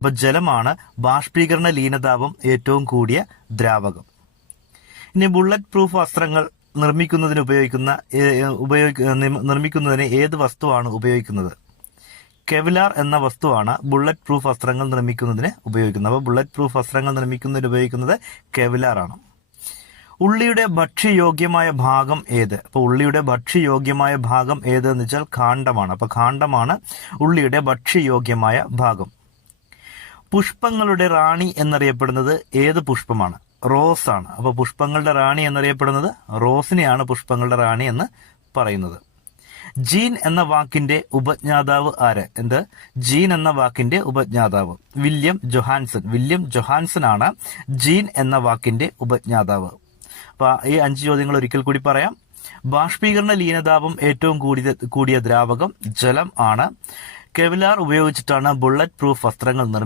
അപ്പൊ ജലമാണ് ബാഷ്പീകരണ ലീനതാപം ഏറ്റവും കൂടിയ ദ്രാവകം. ഇനി ബുള്ളറ്റ് പ്രൂഫ് വസ്ത്രങ്ങൾ നിർമ്മിക്കുന്നതിന് ഏത് വസ്തുവാണ് ഉപയോഗിക്കുന്നത്? കെവ്ലാർ എന്ന വസ്തുവാണ് ബുള്ളറ്റ് പ്രൂഫ് വസ്ത്രങ്ങൾ നിർമ്മിക്കുന്നതിന് ഉപയോഗിക്കുന്നത്. അപ്പോൾ ബുള്ളറ്റ് പ്രൂഫ് വസ്ത്രങ്ങൾ നിർമ്മിക്കുന്നതിന് ഉപയോഗിക്കുന്നത് കെവ്ലാർ ആണ്. ഉള്ളിയുടെ ഭക്ഷ്യയോഗ്യമായ ഭാഗം ഏത്? അപ്പോൾ ഉള്ളിയുടെ ഭക്ഷ്യയോഗ്യമായ ഭാഗം ഏത് എന്ന് വെച്ചാൽ കാണ്ഡമാണ്. അപ്പോൾ കാണ്ഡമാണ് ഉള്ളിയുടെ ഭക്ഷ്യയോഗ്യമായ ഭാഗം. പുഷ്പങ്ങളുടെ റാണി എന്നറിയപ്പെടുന്നത് ഏത് പുഷ്പമാണ്? റോസ് ആണ്. അപ്പോൾ പുഷ്പങ്ങളുടെ റാണി എന്നറിയപ്പെടുന്നത് റോസിനെയാണ് പുഷ്പങ്ങളുടെ റാണി എന്ന് പറയുന്നത്. ജീൻ എന്ന വാക്കിന്റെ ഉപജ്ഞാതാവ് ആര്? ജീൻ എന്ന വാക്കിന്റെ ഉപജ്ഞാതാവ് വില്യം ജൊഹാൻസൺ ആണ് ജീൻ എന്ന വാക്കിന്റെ ഉപജ്ഞാതാവ്. അപ്പൊ ഈ 5 ചോദ്യങ്ങൾ ഒരിക്കൽ കൂടി പറയാം. ബാഷ്പീകരണ ലീനതാപം ഏറ്റവും കൂടിയ ദ്രാവകം ജലം ആണ്. കെവ്ലാർ ഉപയോഗിച്ചിട്ടാണ് ബുള്ളറ്റ് പ്രൂഫ് വസ്ത്രങ്ങൾ നിർമ്മിക്കുന്നത്.